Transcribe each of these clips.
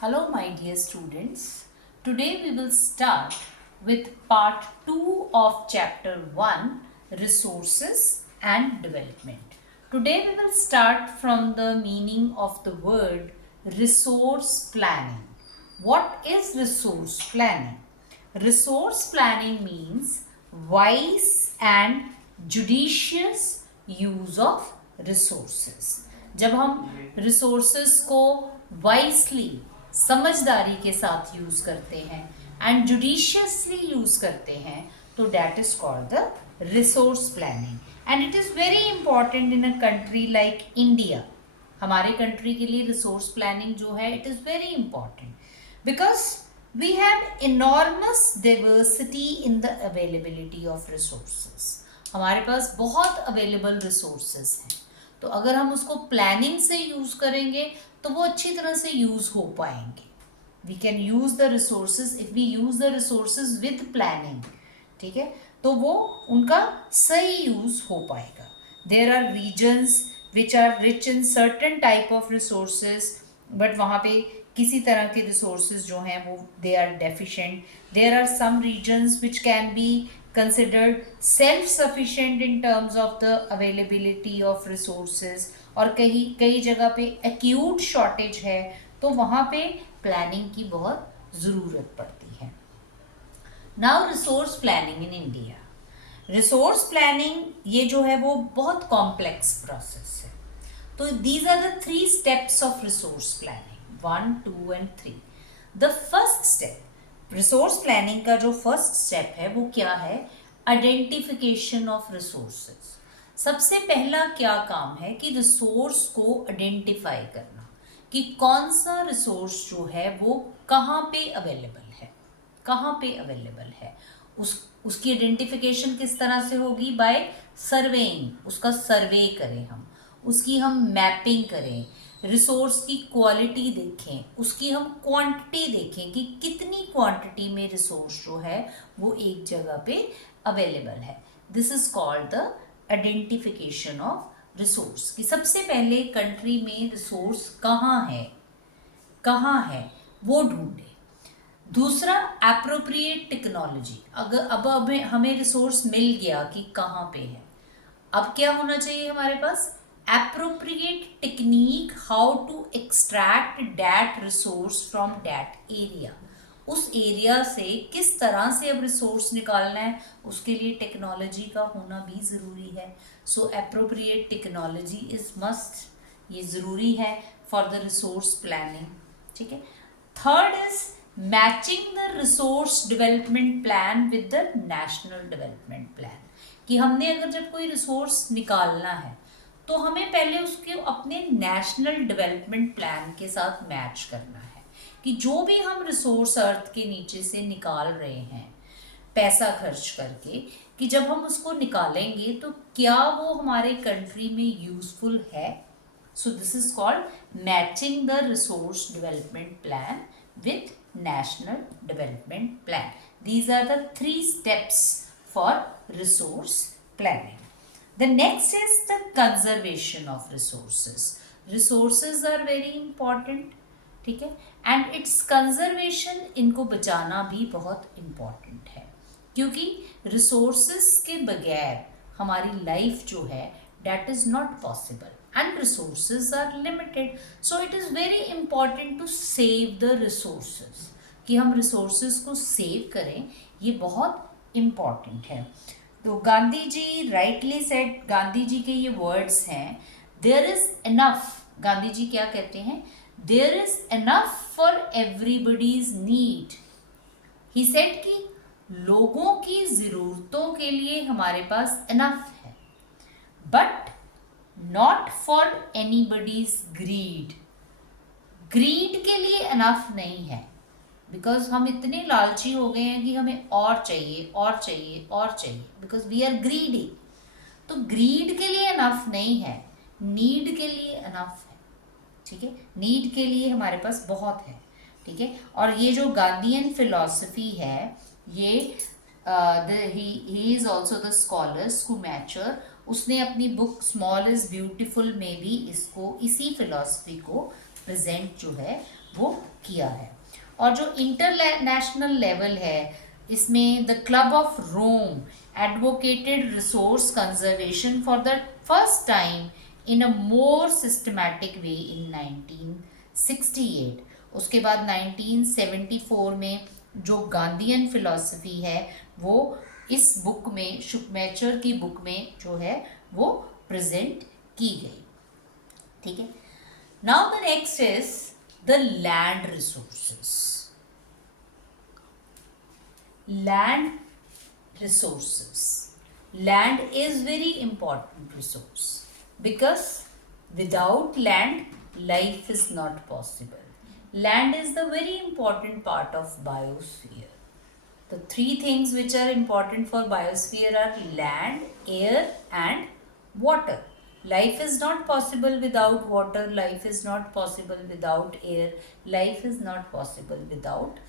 Hello, my dear students. Today we will start with part 2 of chapter 1 Resources and Development. Today we will start from the meaning of the word resource planning. What is resource planning? Resource planning means wise and judicious use of resources. जब हम resources को wisely समझदारी के साथ use करते हैं and judiciously use करते हैं तो that is called the resource planning and it is very important in a country like India. हमारे कंट्री के लिए रिसोर्स प्लानिंग जो है it is very important because we have enormous diversity in the availability of resources. हमारे पास बहुत available resources हैं, तो अगर हम उसको प्लानिंग से यूज़ करेंगे तो वो अच्छी तरह से यूज़ हो पाएंगे. We can use the resources if we use the resources with planning. ठीक है, तो वो उनका सही यूज़ हो पाएगा. There are regions which are rich in certain type of resources, but वहाँ पे किसी तरह के रिसोर्सेज जो हैं वो they are deficient. There are some regions which can be considered self-sufficient in terms of the availability of resources और कई जगह पे acute shortage है तो वहाँ पे planning की बहुत ज़रूरत पड़ती है. Now resource planning in India. Resource planning ये जो है वो बहुत complex process है. तो these are the 3 steps of resource planning, 1, 2 and 3. The first step, resource planning का जो फर्स्ट स्टेप है वो क्या है? Identification of resources. सबसे पहला क्या काम है कि रिसोर्स को आइडेंटिफाई करना कि कौन सा रिसोर्स जो है वो कहाँ पे अवेलेबल है, कहाँ पे अवेलेबल है. उसकी आइडेंटिफिकेशन किस तरह से होगी? By surveying. उसका सर्वे करें हम, उसकी हम मैपिंग करें, रिसोर्स की क्वालिटी देखें, उसकी हम क्वांटिटी देखें कि कितनी क्वांटिटी में रिसोर्स जो है वो एक जगह पे अवेलेबल है. This is called the identification of resource. कि सबसे पहले कंट्री में रिसोर्स कहाँ है वो ढूंढे. दूसरा एप्रोप्रिएट टेक्नोलॉजी. अगर अब हमें रिसोर्स मिल गया कि कहाँ पे है, अब क्या होना चाहिए हमारे पास? appropriate technique how to extract that resource from that area. उस एरिया से किस तरह से अब रिसोर्स निकालना है उसके लिए टेक्नोलॉजी का होना भी ज़रूरी है. सो एप्रोप्रिएट टेक्नोलॉजी इज मस्ट, ये ज़रूरी है फॉर द रिसोर्स प्लानिंग. ठीक है. Third is matching the resource development plan with the national development plan. कि हमने अगर जब कोई रिसोर्स निकालना है तो हमें पहले उसके अपने नेशनल डेवलपमेंट प्लान के साथ मैच करना है कि जो भी हम रिसोर्स अर्थ के नीचे से निकाल रहे हैं पैसा खर्च करके, कि जब हम उसको निकालेंगे तो क्या वो हमारे कंट्री में यूजफुल है. So this is called matching the resource development plan with national development plan. These are the 3 steps for resource planning. The next is the conservation of resources. Resources are very important. ठीक है. And it's conservation, इनको बचाना भी बहुत important है क्योंकि resources के बगैर हमारी लाइफ जो है that is not possible and resources are limited. So it is very important to save the resources. कि हम रिसोर्सेज को सेव करें, ये बहुत इम्पॉर्टेंट है. तो गांधी जी राइटली सेड, गांधी जी के ये वर्ड्स हैं, there is enough. Gandhi ji क्या कहते हैं? There is enough for everybody's need. He said कि लोगों की ज़रूरतों के लिए हमारे पास इनफ है, but not for anybody's greed. Greed के लिए इनफ नहीं है बिकॉज हम इतने लालची हो गए हैं कि हमें और चाहिए और चाहिए और चाहिए, बिकॉज वी आर ग्रीडी. तो ग्रीड के लिए इनफ नहीं है, नीड के लिए इनफ है. ठीक है. नीड के लिए हमारे पास बहुत है. ठीक है. और ये जो गांधीयन फिलॉसफी है, ये ही is also the scholar Schumacher. उसने अपनी बुक स्मॉल इज ब्यूटिफुल में भी इसको, इसी फिलॉसफी को प्रेजेंट जो है वो किया है। और जो इंटरनेशनल लेवल है, इसमें the Club of Rome advocated resource conservation for the first time in a more systematic way in 1968। उसके बाद 1974 में जो गांधीयन फिलॉसफी है वो इस बुक में, शुकमैचर की बुक में जो है वो प्रेजेंट की गई। ठीक है। Now the next is the land resources. Land resources. Land is very important resource because without land life is not possible. Land is the very important part of biosphere. The three things which are important for biosphere are land, air and water. Life is not possible without water, life is not possible without air, life is not possible without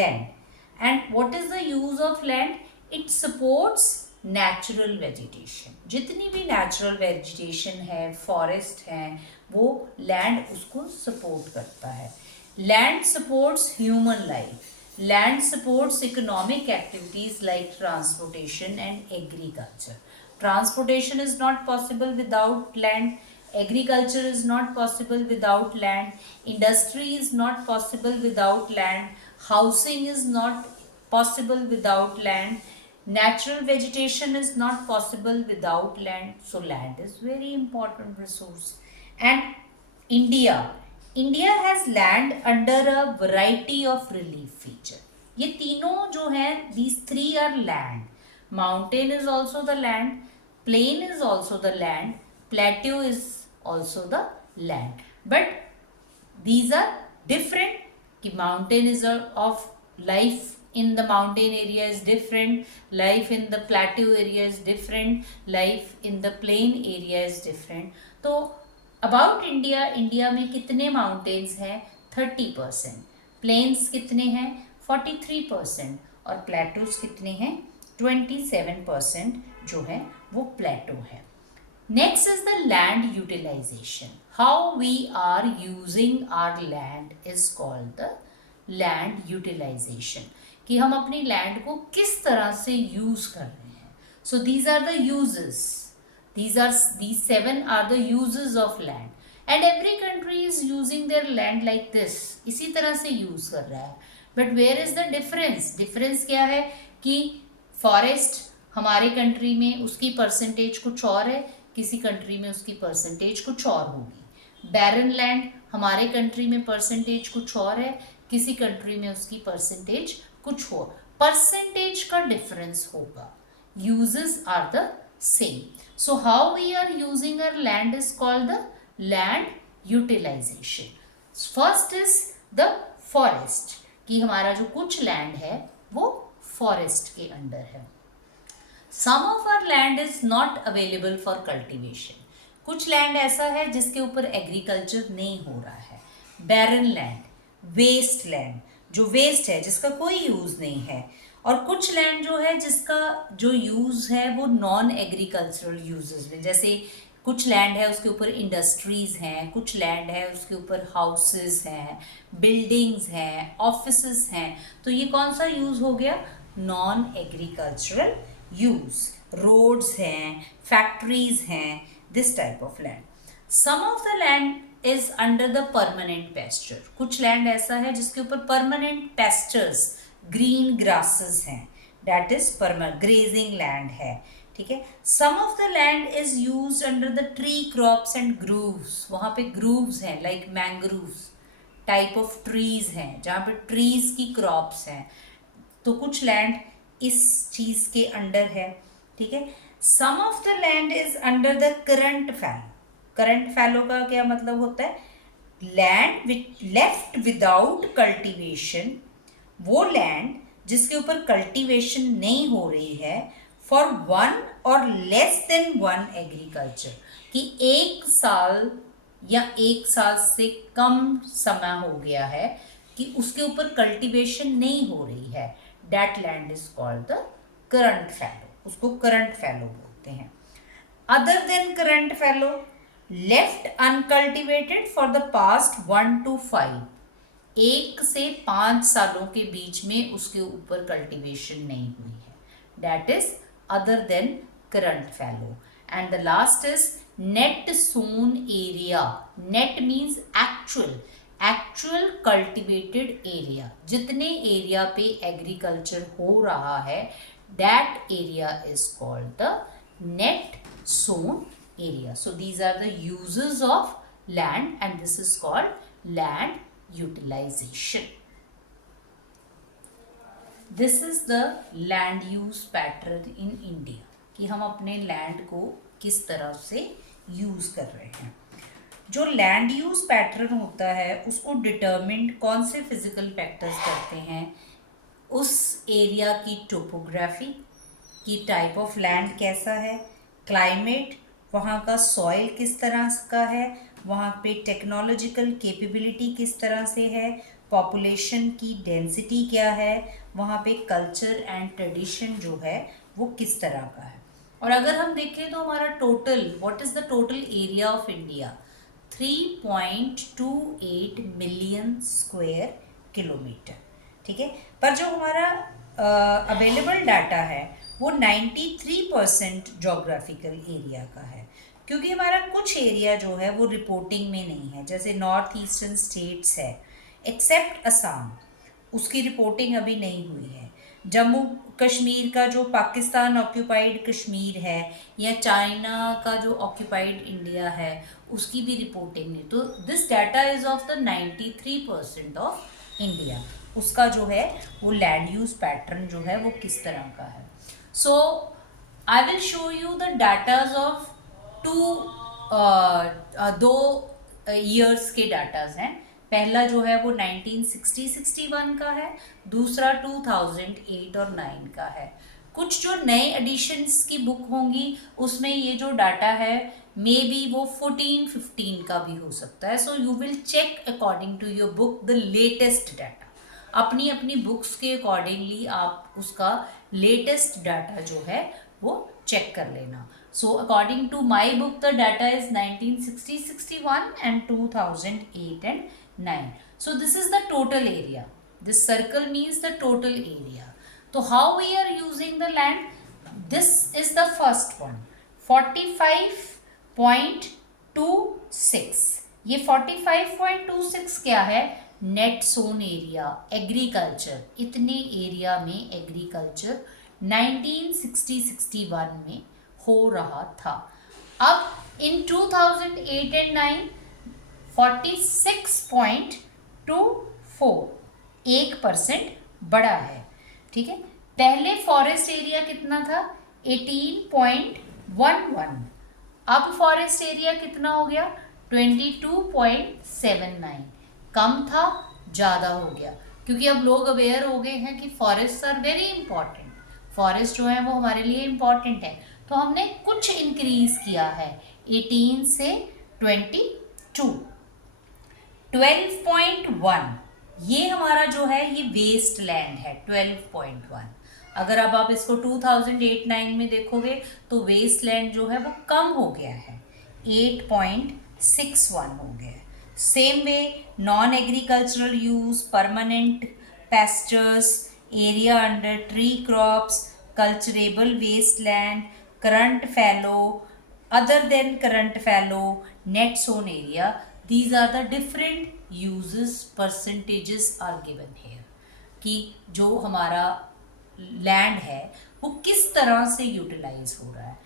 land. And what is the use of land? It supports natural vegetation. जितनी भी natural vegetation है, forest है, वो land उसको support करता है. Land supports human life. Land supports economic activities like transportation and agriculture. Transportation is not possible without land. Agriculture is not possible without land. Industry is not possible without land. Housing is not possible without land. Natural vegetation is not possible without land. So land is very important resource. And India has land under a variety of relief feature. ये तीनों जो हैं, these three are land. Mountain is also the land, plain is also the land, plateau is also the land. But these are different. कि mountain is of life in the mountain area is different, life in the plateau area is different, life in the plain area is different. तो about India में कितने mountains हैं? 30%। Planes कितने हैं? 43%। और Plato's कितने हैं? 27% जो है वो प्लेटो है। Next is the land utilization. How we are using our land is called the land utilization, कि हम अपनी लैंड को किस तरह से यूज कर रहे हैं। So these are the uses, these 7 are the uses of land, and every country is using their land like this, इसी तरह से यूज कर रहा है। But where is the difference क्या है कि फॉरेस्ट हमारे कंट्री में उसकी परसेंटेज कुछ और है, किसी कंट्री में उसकी परसेंटेज कुछ और होगी। बैरन लैंड हमारे कंट्री में परसेंटेज कुछ और है, किसी कंट्री में उसकी परसेंटेज कुछ और, परसेंटेज का डिफरेंस होगा, uses are the same. So how we are using our land is called the land utilization. First is the forest, कि हमारा जो कुछ लैंड है वो फॉरेस्ट के अंडर है। Some of our land is not available for cultivation. कुछ land ऐसा है जिसके ऊपर एग्रीकल्चर नहीं हो रहा है। बैरन लैंड, वेस्ट लैंड, जो वेस्ट है जिसका कोई यूज नहीं है। और कुछ लैंड जो है जिसका जो यूज़ है वो नॉन एग्रीकल्चरल यूजेस में, जैसे कुछ लैंड है उसके ऊपर इंडस्ट्रीज़ हैं, कुछ लैंड है उसके ऊपर हाउसेस हैं, बिल्डिंग्स हैं, ऑफिसेस हैं। तो ये कौन सा यूज़ हो गया? Non agricultural use. रोड्स हैं, फैक्ट्रीज हैं, this type of land. Some of the land is under the permanent pasture. कुछ लैंड ऐसा है जिसके ऊपर परमानेंट पेस्चर्स, ग्रीन ग्रासेस हैं, that is permanent grazing land है। ठीक है। Some of the land is used under the tree crops and groves. वहाँ पे ग्रूव्स हैं, like mangroves type of trees हैं जहाँ पे ट्रीज की क्रॉप्स हैं। तो कुछ लैंड इस चीज के अंडर है। ठीक है। Some of the land is under the current fallow. Current fallow का क्या मतलब होता है? लैंड लेफ्ट विदाउट कल्टीवेशन, वो लैंड जिसके ऊपर कल्टीवेशन नहीं हो रही है फॉर 1 और लेस देन 1 एग्रीकल्चर, कि 1 साल या 1 साल से कम समय हो गया है कि उसके ऊपर कल्टीवेशन नहीं हो रही है, that land is called the current फैलो। उसको करंट फैलो बोलते हैं। Other than current fellow, left uncultivated for the past 1 to 5, 1 से 5 सालों के बीच में उसके ऊपर कल्टीवेशन नहीं हुई है, that is other than current fellow. And the last is net sown area. Net means actual cultivated area, जितने एरिया पे एग्रीकल्चर हो रहा है, that area is called the net sown area. So these are the uses of land and this is called land utilization. This is the land use pattern in India, कि हम अपने land को किस तरह से यूज कर रहे हैं. जो लैंड यूज पैटर्न होता है उसको डिटरमिन कौन से फिजिकल फैक्टर्स करते हैं? उस एरिया की टोपोग्राफी, की टाइप ऑफ लैंड कैसा है, क्लाइमेट, वहाँ का सॉइल किस तरह का है, वहाँ पे टेक्नोलॉजिकल कैपेबिलिटी किस तरह से है, पॉपुलेशन की डेंसिटी क्या है, वहाँ पे कल्चर एंड ट्रेडिशन जो है वो किस तरह का है. और अगर हम देखें तो हमारा total, what is the total area of India? 3.28 million square kilometre. ठीक है, पर जो हमारा अवेलेबल डाटा है वो 93% जोग्राफिकल एरिया का है, क्योंकि हमारा कुछ एरिया जो है वो रिपोर्टिंग में नहीं है. जैसे नॉर्थ ईस्टर्न स्टेट्स है, एक्सेप्ट असम, उसकी रिपोर्टिंग अभी नहीं हुई है. जम्मू कश्मीर का जो पाकिस्तान ऑक्यूपाइड कश्मीर है, या चाइना का जो ऑक्यूपाइड इंडिया है, उसकी भी रिपोर्टिंग नहीं. तो this data is of the 93% of India. उसका जो है वो लैंड यूज पैटर्न जो है वो किस तरह का है. So I will show you the datas of दो years के datas हैं. पहला जो है वो 1960-61 का है, दूसरा 2008 और 9 का है. कुछ जो नए एडिशंस की बुक होंगी उसमें ये जो डाटा है मे बी वो 14-15 का भी हो सकता है. So you will check according to your book the latest data. अपनी अपनी बुक्स के अकॉर्डिंगली आप उसका लेटेस्ट डाटा जो है वो चेक कर लेना. So according to my book the data is 1960-61 and 2008 and 9. So this is the total area. This circle means the total area. So how we are using the land? This is the first one, 45.26. ये 45.26 क्या है? Net sown area, agriculture. इतने area में agriculture 1960-61 में हो रहा था. अब इन 2008 एंड 9 46.24, 1% बढ़ा है. ठीक है, पहले फॉरेस्ट एरिया कितना था? 18.11. अब फॉरेस्ट एरिया कितना हो गया? 22.79. कम था, ज़्यादा हो गया, क्योंकि अब लोग अवेयर हो गए हैं कि forest are very important. Forest जो है वो हमारे लिए इम्पॉर्टेंट है, तो हमने कुछ इंक्रीज किया है 18 से 22. 12.1 ये हमारा जो है ये वेस्ट लैंड है. 12.1. अगर अब आप इसको 2008-9 में देखोगे तो वेस्ट लैंड जो है वो कम हो गया है, 8.61 हो गया है. Same way non agricultural use, permanent pastures, area under tree crops, culturable waste land, current fallow, other than current fallow, net sown area. These are the different uses, percentages are given here, कि जो हमारा land है वो किस तरह से utilise हो रहा है.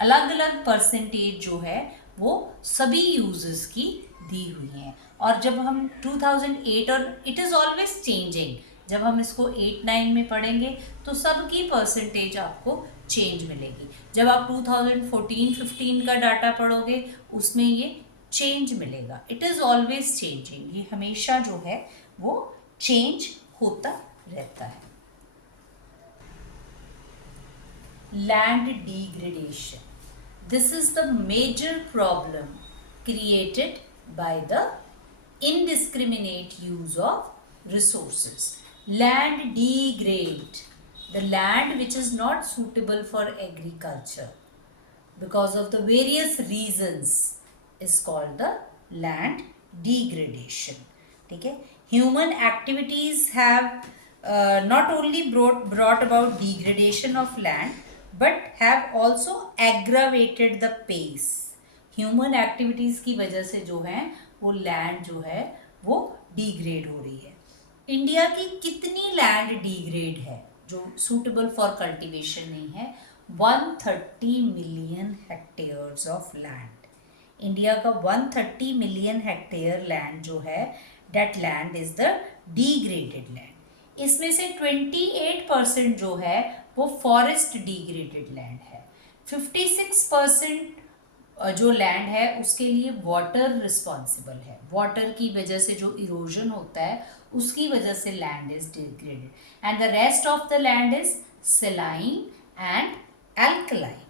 अलग अलग परसेंटेज जो है वो सभी यूजेस की दी हुई हैं. और जब हम 2008, और इट इज़ ऑलवेज चेंजिंग, जब हम इसको 8-9 में पढ़ेंगे तो सबकी परसेंटेज आपको चेंज मिलेगी. जब आप 2014-15 का डाटा पढ़ोगे उसमें ये चेंज मिलेगा. इट इज़ ऑलवेज चेंजिंग, ये हमेशा जो है वो चेंज होता रहता है. Land degradation, this is the major problem created by the indiscriminate use of resources. Land degrade, the land which is not suitable for agriculture because of the various reasons. is called the land degradation. ठीक है, human activities have not only brought about degradation of land but have also aggravated the pace. Human activities की वजह से जो है वो land जो है वो डिग्रेड हो रही है. इंडिया की कितनी लैंड डिग्रेड है जो सूटेबल फॉर कल्टीवेशन नहीं है? 130 million hectares of land. India का 130 मिलियन हेक्टेयर लैंड जो है, that land is the degraded land. इसमें से 28% जो है वो फॉरेस्ट डिग्रेडेड लैंड है. 56% जो लैंड है उसके लिए वाटर रिस्पॉन्सिबल है. वाटर की वजह से जो इरोजन होता है उसकी वजह से land is degraded, and the rest of the land is saline and alkaline.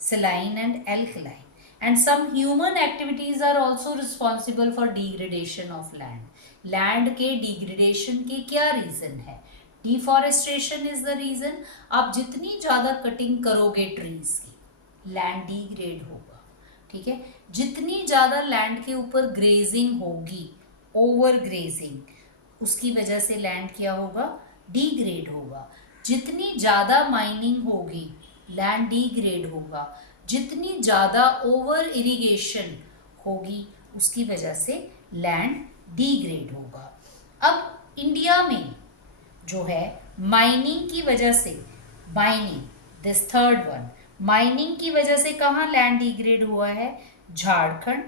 Saline and alkaline. And some human activities are also responsible for degradation of land. Land के डिग्रेडेशन के क्या रीज़न है? Deforestation is the reason. आप जितनी ज़्यादा cutting करोगे trees की, land degrade होगा. ठीक है, जितनी ज़्यादा लैंड के ऊपर ग्रेजिंग होगी, ओवर ग्रेजिंग, उसकी वजह से लैंड क्या होगा? डिग्रेड होगा. जितनी ज़्यादा माइनिंग होगी, लैंड डिग्रेड होगा. जितनी ज़्यादा ओवर इरिगेशन होगी, उसकी वजह से लैंड डिग्रेड होगा. अब इंडिया में जो है माइनिंग की वजह से, mining, this third one, mining की वजह से कहाँ लैंड डिग्रेड हुआ है? Jharkhand,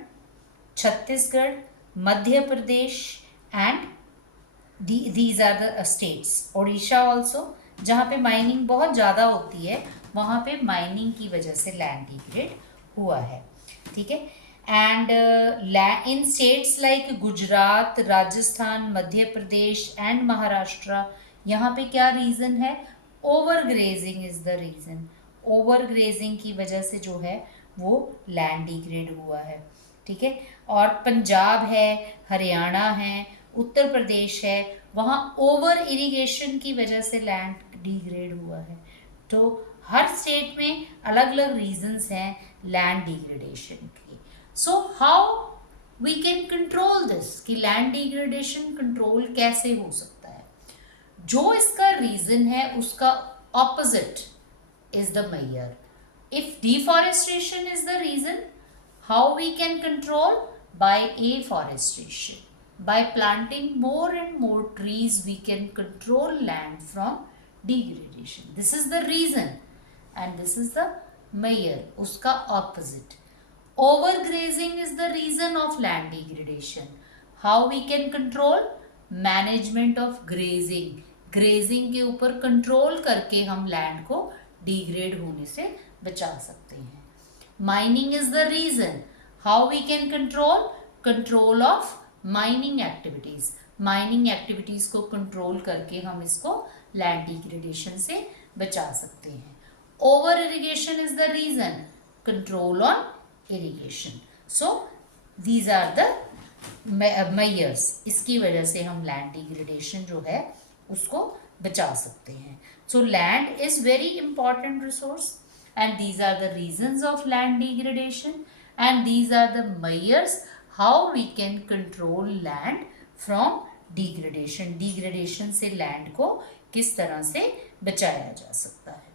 Chhattisgarh, Madhya Pradesh and these are the states. Odisha also, जहाँ पे माइनिंग बहुत ज़्यादा होती है वहाँ पे माइनिंग की वजह से लैंड डिग्रेड हुआ है. ठीक है, and in states like Gujarat, Rajasthan, Madhya Pradesh and Maharashtra, यहाँ पे क्या रीज़न है? Over grazing is the reason. Over grazing की वजह से जो है वो लैंड डिग्रेड हुआ है. ठीक है, और पंजाब है, हरियाणा है, उत्तर प्रदेश है, वहाँ ओवर इरिगेशन की वजह से लैंड डिग्रेड हुआ है. तो हर स्टेट में अलग अलग रीजंस हैं लैंड डिग्रेडेशन के. So how we can control this, कि लैंड डिग्रेडेशन कंट्रोल कैसे हो सकता है? जो इसका रीजन है उसका opposite is the major. If deforestation is the reason, how we can control? By afforestation. By planting more and more trees, we can control land from degradation. This is the reason and this is the measure, uska opposite. Overgrazing is the reason of land degradation. How we can control? Management of grazing. Grazing के ऊपर control करके हम land को degrade होने से बचा सकते हैं. Mining is the reason. How we can control? Control of mining activities. Mining activities को control करके हम इसको land degradation से बचा सकते हैं. Over irrigation is the reason. Control on irrigation. So these are the measures. इसकी वजह से हम land degradation जो है उसको बचा सकते हैं. So land is very important resource. And these are the reasons of land degradation, and these are the measures how we can control land from degradation. Degradation से land को किस तरह से बचाया जा सकता है.